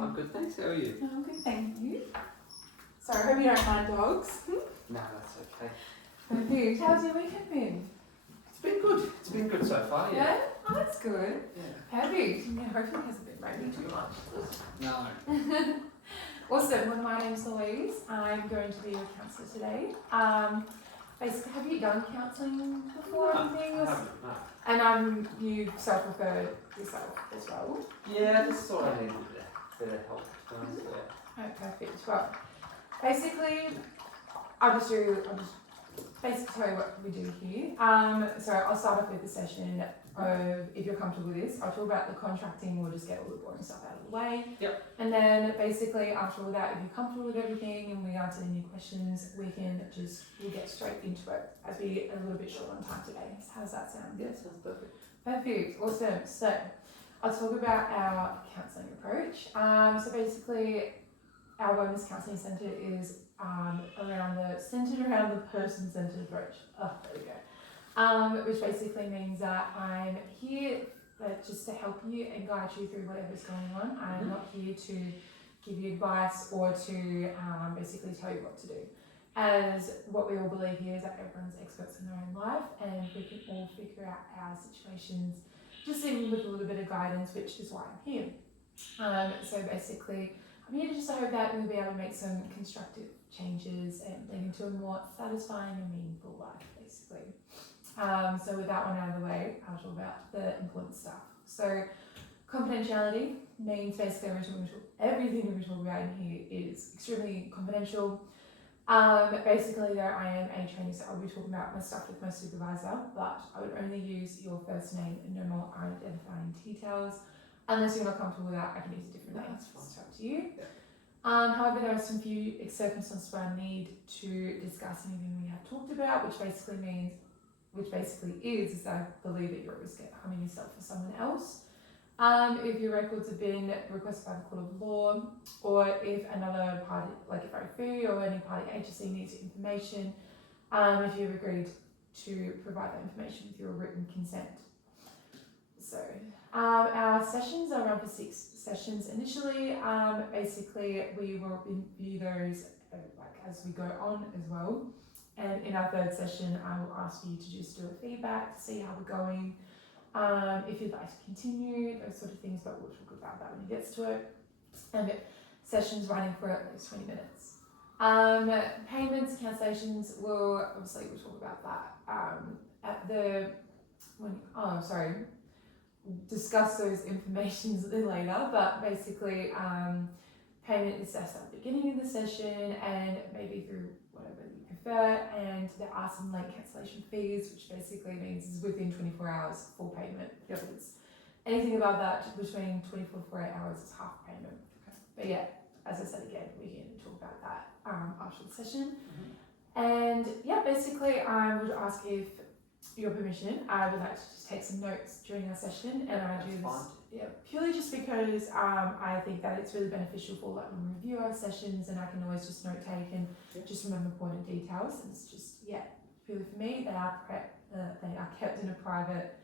I'm good, thanks. How are you? I'm good, thank you. Sorry, I hope you don't mind dogs. No, that's okay. Perfect. How's your weekend been? It's been good. It's been good so far, yeah. Oh, that's good. Yeah. Perfect. Yeah, hopefully it hasn't been raining too much. No. Awesome. Well, my name's Louise. I'm going to be your counsellor today. Basically, have you done counselling before or anything? I haven't, no. And you self-referred yourself as well? Yeah, I just thought I needed a bit of help, to be honest, yeah. Oh, perfect. Well, basically, I'll just basically tell you what we do here. So I'll start off with the session of, if you're comfortable with this, I'll talk about the contracting, we'll just get all the boring stuff out of the way. Yep. And then basically after all that, if you're comfortable with everything and we answer any questions, we'll get straight into it as we a little bit short on time today. So how does that sound? Yeah, sounds perfect. Perfect, awesome. So I'll talk about our counselling approach. So basically our Wellness Counselling Centre is centred around the person-centred approach. Oh, there we go. Which basically means that I'm here just to help you and guide you through whatever's going on. I'm not here to give you advice or to basically tell you what to do. As what we all believe here is that everyone's experts in their own life and we can all figure out our situations just even with a little bit of guidance, which is why I'm here. So basically, I'm here just to hope that we'll be able to make some constructive changes and lead into a more satisfying and meaningful life, basically. So with that one out of the way, I'll talk about the important stuff. So confidentiality means basically everything we talk about in here is extremely confidential. Basically though, I am a trainee, so I'll be talking about my stuff with my supervisor, but I would only use your first name and no more identifying details. Unless you're not comfortable with that, I can use a different name. It's up to you. Yeah. However, there are some few circumstances where I need to discuss anything we have talked about, which basically is I believe that you're at risk of harming yourself or someone else. If your records have been requested by the court of law, or if another party, like if OFU or any party agency needs your information, if you've agreed to provide that information with your written consent. So our sessions are run for 6 sessions initially. Basically, we will review those as we go on as well. And in our 3rd session, I will ask you to just do a feedback to see how we're going. If you'd like to continue, those sort of things, but we'll talk about that when it gets to it. And sessions running for at least 20 minutes. Payments, cancellations, we'll talk about that discuss those informations later, but basically payment is assessed at the beginning of the session and maybe through whatever you prefer, and there are some late cancellation fees, which basically means is within 24 hours full payment. If it's anything above that, between 24 to 48 hours is half payment. Okay. But yeah, as I said again, we can talk about that after the session. And yeah, basically I would ask if your permission, I would like to just take some notes during our session, and I do this purely just because I think that it's really beneficial for when we review our sessions, and I can always just note take and just remember important details. And it's just purely for me. They are kept in a private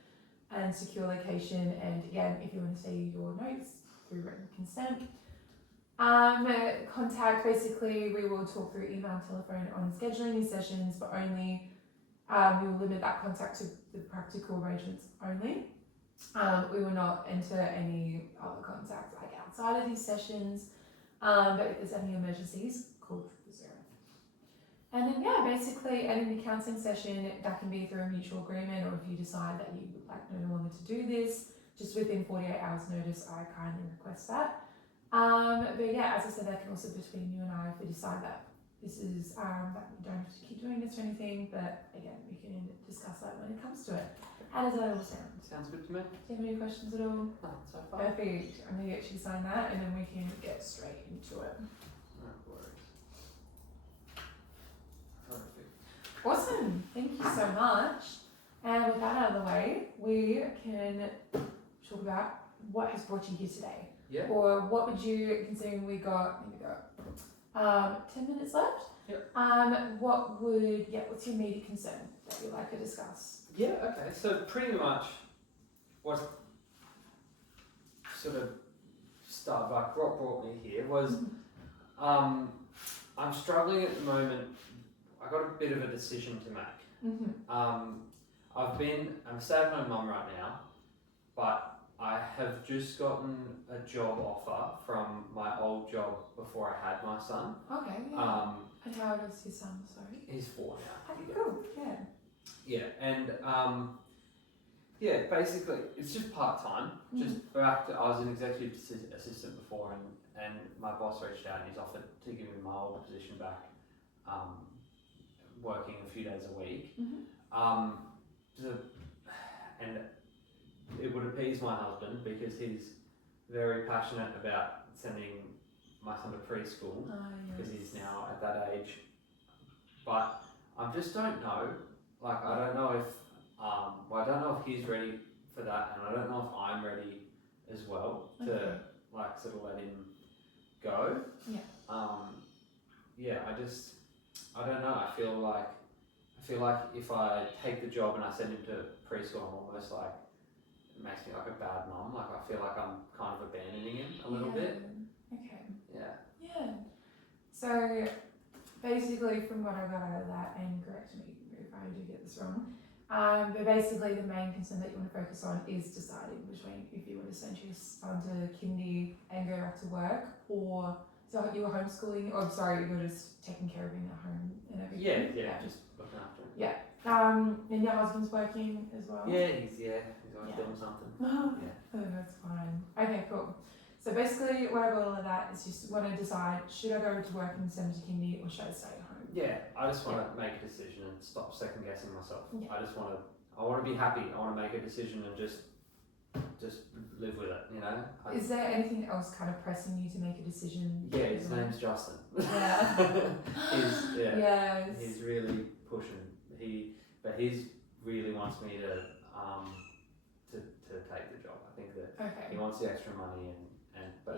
and secure location. And again, if you want to see your notes through written consent. Contact, basically we will talk through email, telephone on scheduling these sessions, but only we will limit that contact to the practical arrangements only. We will not enter any other contacts outside of these sessions, but if there's any emergencies, call 000. And then basically ending the counselling session, that can be through a mutual agreement, or if you decide that you would like no longer to do this, just within 48 hours notice, I kindly request that. But as I said, that can also be between you and I if we decide that this is that we don't have to keep doing this or anything, but again, we can discuss that when it comes to it. How does that all sound? Sounds good to me. Do you have any questions at all? No, so far. Perfect. I'm going to get you to sign that and then we can get straight into it. No worries. Perfect. Awesome. Thank you so much. And with that out of the way, we can talk about what has brought you here today. Yeah. Or what would you, considering we got 10 minutes left? Yep. What's your immediate concern that you'd like to discuss? Yeah, okay. So pretty much what sort of start, like what brought me here was, I'm struggling at the moment. I got a bit of a decision to make. I'm a stay-at-home mum right now, but I have just gotten a job offer from my old job before I had my son. Okay, yeah. And how old is your son, sorry? He's 4 now. Okay, cool, yeah. Yeah, and basically it's just part-time. Just back to, I was an executive assistant before, and my boss reached out and he's offered to give me my old position back, working a few days a week. And it would appease my husband because he's very passionate about sending my son to preschool because he's now at that age. But I just don't know. Like I don't know if I don't know if he's ready for that, and I don't know if I'm ready as well to like sort of let him go. I don't know. I feel like if I take the job and I send him to preschool, I'm almost like, it makes me like a bad mum. Like I feel like I'm kind of abandoning him a little bit. Okay. Yeah. So basically, from what I got out of that, and correct me if I do get this wrong, but basically the main concern that you want to focus on is deciding between if you want to send your son to kindy and go back to work, or so you were homeschooling, or sorry, you're just taking care of him at home and everything. Yeah, just looking after him. Yeah. And your husband's working as well? Yeah, he's always doing something. Oh, that's fine. Okay, cool. So basically what I got all of that is just want to decide, should I go to work and send him to kindy, or should I stay at home? Yeah, I just want to make a decision and stop second guessing myself. Yeah. I want to be happy. I want to make a decision and just live with it, you know? Is there anything else kind of pressing you to make a decision? Yeah, his name's Justin. Yeah. Yes. He's really pushing. He really wants me to take the job. I think that he wants the extra money but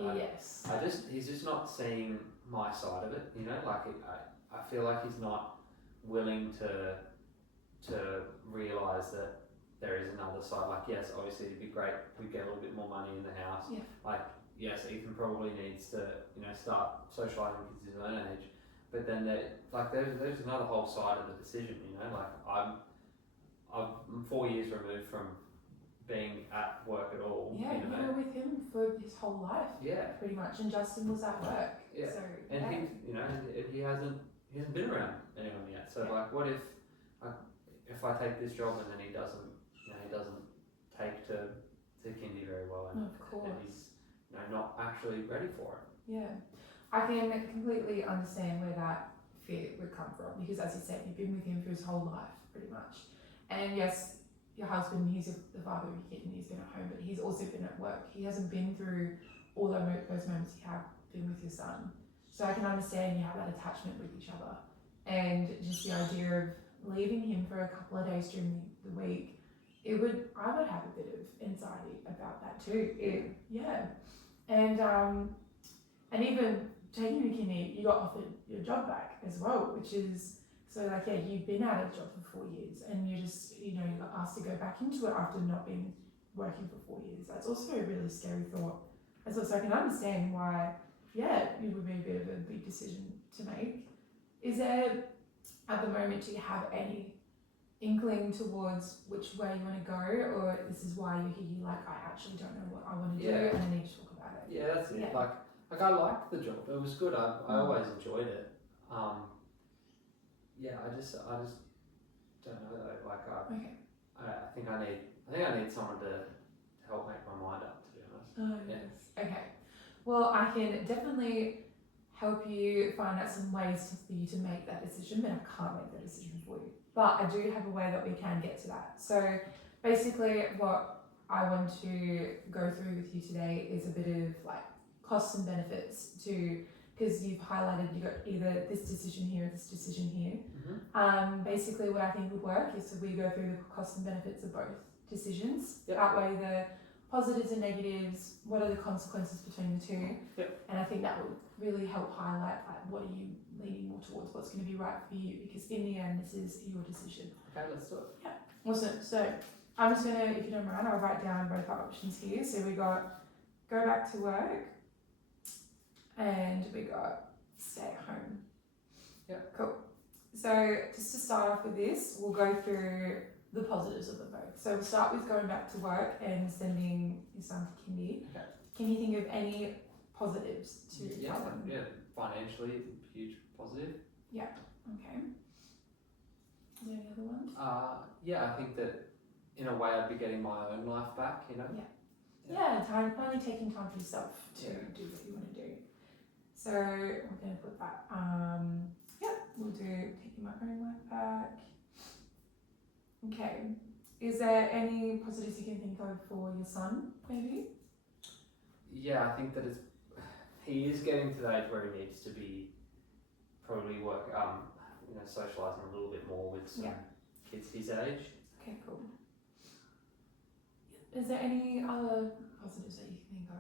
he's just not seeing my side of it, you know? Like I feel like he's not willing to realise that there is another side. Like, yes, obviously it'd be great if we get a little bit more money in the house. Yeah. Like, yes, Ethan probably needs to, you know, start socialising with his own age. But then there's another whole side of the decision, you know. Like I'm 4 years removed from being at work at all. Yeah, you were with him for his whole life. Yeah. Pretty much, and Justin was at work. Yeah. So, and he hasn't been around anyone yet. So like, what if I take this job and then he doesn't take to kindy very well, and he's not actually ready for it. Yeah, I can completely understand where that fear would come from, because as you said, you've been with him for his whole life pretty much, and yes, your husband, he's the father of your kid and he's been at home, but he's also been at work. He hasn't been through all those moments you have been with your son, so I can understand you have that attachment with each other, and just the idea of leaving him for a couple of days during the week, I would have a bit of anxiety about that too. And even taking the kindy, you got offered your job back as well, which is, so like, yeah, you've been out of a job for 4 years and you just, you got asked to go back into it after not being working for 4 years. That's also a really scary thought. And so I can understand why, it would be a bit of a big decision to make. Is there, at the moment, do you have any inkling towards which way you want to go, or this is why you're here, you're like, I actually don't know what I want to do and I need to talk about it? Yeah, that's it. Like I liked the job. It was good. I always enjoyed it. I just don't know though. Like I think I need someone to help make my mind up, to be honest. Oh yes. Okay. Well, I can definitely help you find out some ways for you to make that decision, but I can't make that decision for you. But I do have a way that we can get to that. So basically what I want to go through with you today is a bit of like costs and benefits because you've highlighted you got either this decision here or this decision here. Basically what I think would work is that we go through the costs and benefits of both decisions, outweigh the positives and negatives, what are the consequences between the two, and I think that would really help highlight like what are you leaning more towards, what's going to be right for you, because in the end this is your decision. Okay, let's do it. Yeah, awesome. So I'm just going to, if you don't mind, I'll write down both our options here. So we got go back to work and we got stay at home. Yeah. Cool. So just to start off with this, we'll go through the positives of them both. So we'll start with going back to work and sending your son to kindy. Okay. Can you think of any positives to Yeah, tell them? yeah. Financially, huge positive. Okay. Is there any other ones? Yeah, I think that in a way I'd be getting my own life back, you know? Yeah, finally taking time for yourself to Yeah. do what you want to do. So we're going to put that. We'll do taking my own life back. Okay. Is there any positives you can think of for your son, maybe? Yeah, I think that he is getting to the age where he needs to be probably socialising a little bit more with some kids his age. Okay, cool. Is there any other positives that you can think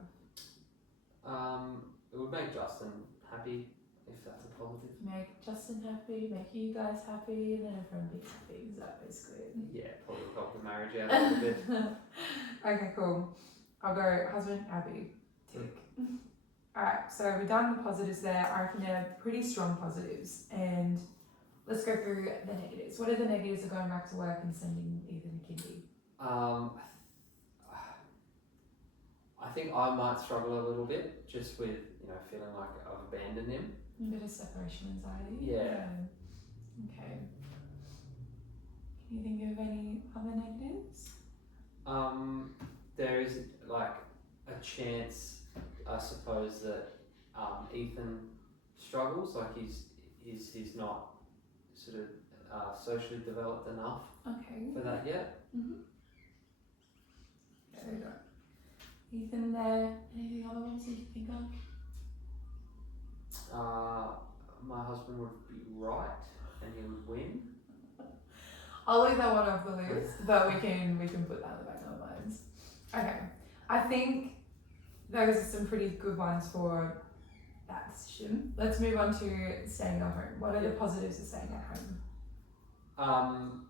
of? It would make Justin happy, if that's a positive. Make Justin happy, make you guys happy, and then everyone be happy. Is that basically it? Yeah, probably will help the marriage out a little bit. Okay, cool. I'll go husband, happy, tick. Alright, so we've done the positives there. I reckon they're pretty strong positives. And let's go through the negatives. What are the negatives of going back to work and sending Ethan to kindy? I think I might struggle a little bit just with, feeling like I've abandoned him. A bit of separation anxiety. Yeah. Okay. Can you think of any other negatives? There is like a chance, I suppose, that Ethan struggles. Like he's not sort of socially developed enough for that yet. Yeah, we got Ethan there. Anything other ones you can think of? My husband would be right, and he would win. I'll leave that one off the list, but we can put that in the back of our minds. Okay, I think those are some pretty good ones for that decision. Let's move on to staying at home. What are the positives of staying at home?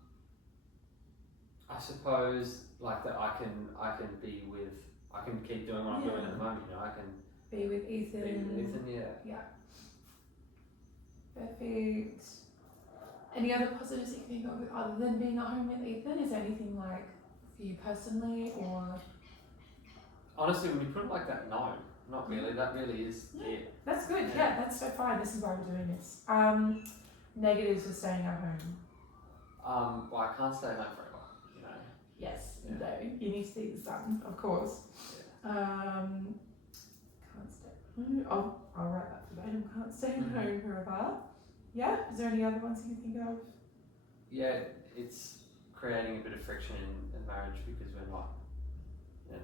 I suppose like that I can keep doing what I'm doing at the moment. I can be with Ethan. Yeah. Perfect. Any other positives you can think of other than being at home with Ethan? Is there anything like for you personally or? Honestly, when you put it like that, no, not really. That really is it. That's good. Yeah, that's so fine. This is why we're doing this. Negatives of staying at home. Well, I can't stay at home forever. Yes. Yeah. No, you need to see the sun, of course. Yeah. Can't stay at home. I'll write that verbatim. Can't stay at home forever. Yeah. Is there any other ones you can think of? Yeah, it's creating a bit of friction in marriage because we're not.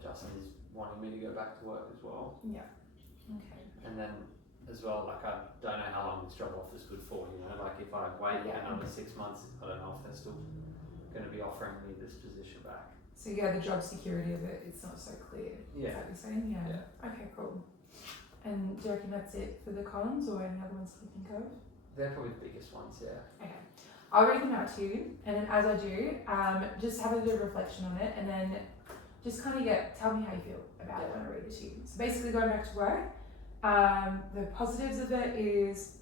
Justin is wanting me to go back to work as well. Yeah. Okay. And then as well, like I don't know how long this job offer is good for. Like if I wait another 6 months, I don't know if they're still going to be offering me this position back. So the job security of it's not so clear. Yeah. Is that what you're saying? Yeah. Okay, cool. And do you reckon that's it for the cons or any other ones you think of? They're probably the biggest ones, yeah. Okay. I'll read them out to you, and then as I do, just have a bit of reflection on it, and then just kind of tell me how you feel about it when I read it to you. So basically going back to work, the positives of it is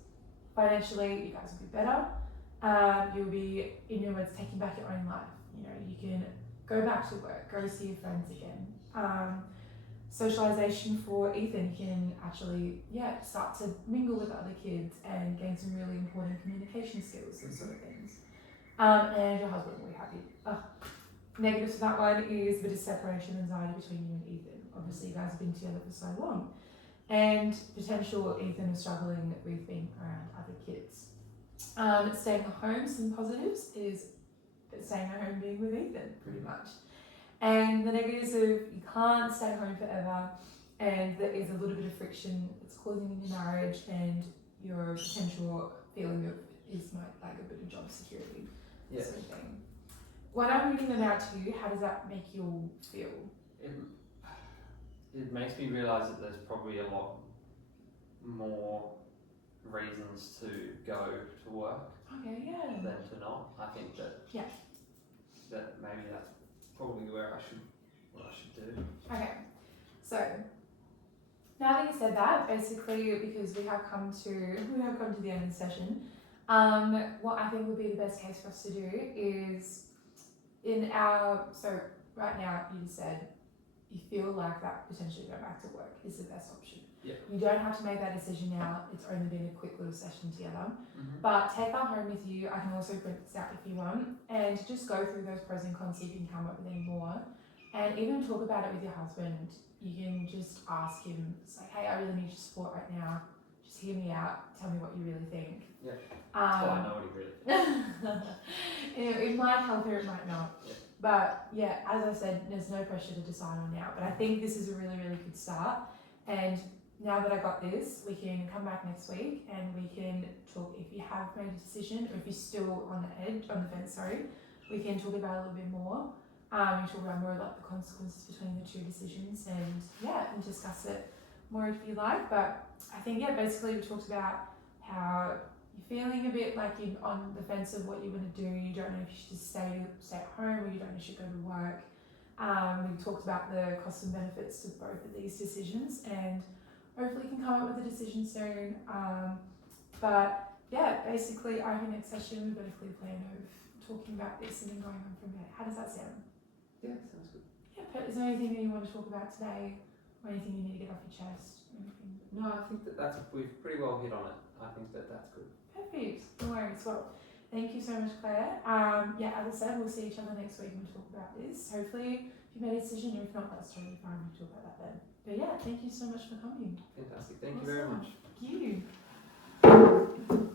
financially you guys will be better. You'll be, in your words, taking back your own life. You can go back to work, go see your friends again. Socialization for Ethan, he can actually start to mingle with other kids and gain some really important communication skills, those sort of things. And your husband will be happy. Negative to that one is a bit of separation anxiety between you and Ethan. Obviously you guys have been together for so long. And potential Ethan is struggling with being around other kids. Staying at home, some positives is staying at home being with Ethan, pretty much. And the negatives of you can't stay home forever, and there is a little bit of friction it's causing in your marriage, and your potential feeling of is like a bit of job security sort of thing. When I'm reading them out to you, how does that make you feel? It makes me realise that there's probably a lot more reasons to go to work than to not. I think that that maybe that's probably what I should do. Okay, so Now that you said that, basically, because we have come to the end of the session, what I think would be the best case for us to do is so right now you said you feel like that potentially going back to work is the best option. Yeah. You don't have to make that decision now. It's only been a quick little session together. But take that home with you. I can also print this out if you want, and just go through those pros and cons, see if you can come up with any more, and even talk about it with your husband. You can just ask him, say, hey, I really need your support right now. Just hear me out. Tell me what you really think. Yeah. I know what he really thinks. It might help or it might not. Yeah. But yeah, as I said, there's no pressure to decide on now. But I think this is a really, really good start. And now that I got this, we can come back next week and we can talk. If you have made a decision, or if you're still on the fence, we can talk about it a little bit more. We can talk about more like the consequences between the two decisions, and discuss it more if you like. But I think basically we talked about how you're feeling a bit like you're on the fence of what you want to do. You don't know if you should just stay at home, or you don't know if you should go to work. We talked about the costs and benefits to both of these decisions, and hopefully can come up with a decision soon. But yeah, basically I think next session we've got a clear plan of talking about this and then going on from there. How does that sound? Yeah, sounds good. Yeah, but is there anything that you want to talk about today, or anything you need to get off your chest? Or anything? No, I think we've pretty well hit on it. I think that's good. Perfect. No worries. Well, thank you so much, Claire. As I said, we'll see each other next week and talk about this. Hopefully you made a decision, or if not, that's totally fine. We'll talk about that then. But yeah, thank you so much for coming. Fantastic. Thank you very much. Thank you.